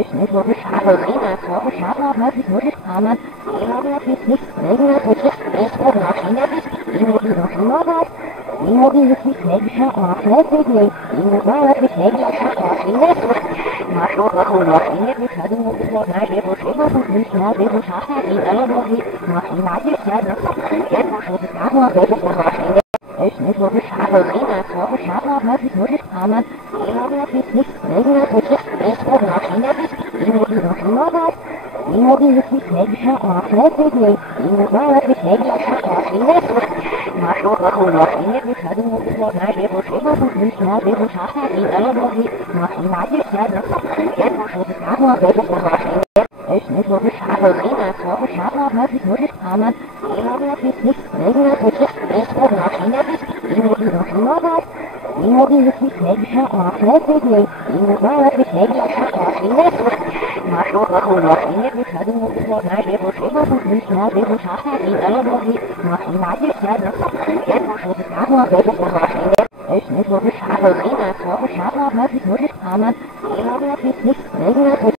Ich nicht wirklich habe Rina, so ich habe wirklich wirklich Amen. Ich habe wirklich nicht Rina, so ich habe nach China bis, ich muss die noch China was. Ich muss die wirklich nicht schauen, fertig nicht. Ich muss mal wirklich nicht schauen, China. Mach doch auch noch China, ich hatte nur gesagt, nein, wir muss immer gut nicht mehr, wir muss schaffen, ich alle noch nicht. Mach China, ich ja noch. Jetzt muss ich das noch wirklich nach China. Ich nicht wirklich habe Rina, so ich habe wirklich wirklich Amen. Ich habe wirklich nicht Rina, so ich habe nach China bis, ich muss die noch China was. Ich muss die wirklich nicht schauen, fertig nicht. Ich muss mal wirklich nicht schauen, China. Mach doch auch noch China, ich hatte nur gesagt, nein, wir muss immer gut nicht mehr, wir muss schaffen, ich alle noch nicht. Mach China, ich ja noch. Jetzt muss ich das noch wirklich nach China. Ich nicht wirklich habe Rina, so ich habe wirklich wirklich Amen. Ich habe wirklich nicht Rina, so ich habe nach China bis, ich muss die noch China was. Ich muss die wirklich nicht schauen, fertig nicht. Ich muss mal wirklich nicht schauen, China. Mach doch auch noch China, ich hatte nur gesagt, nein, wir muss immer gut nicht mehr, wir muss schaffen, ich alle noch nicht. Mach China, ich ja noch. Jetzt muss ich das noch wirklich nach China. Ich nicht wirklich habe Rina, so ich habe wirklich wirklich Amen. Ich habe wirklich nicht Rina, so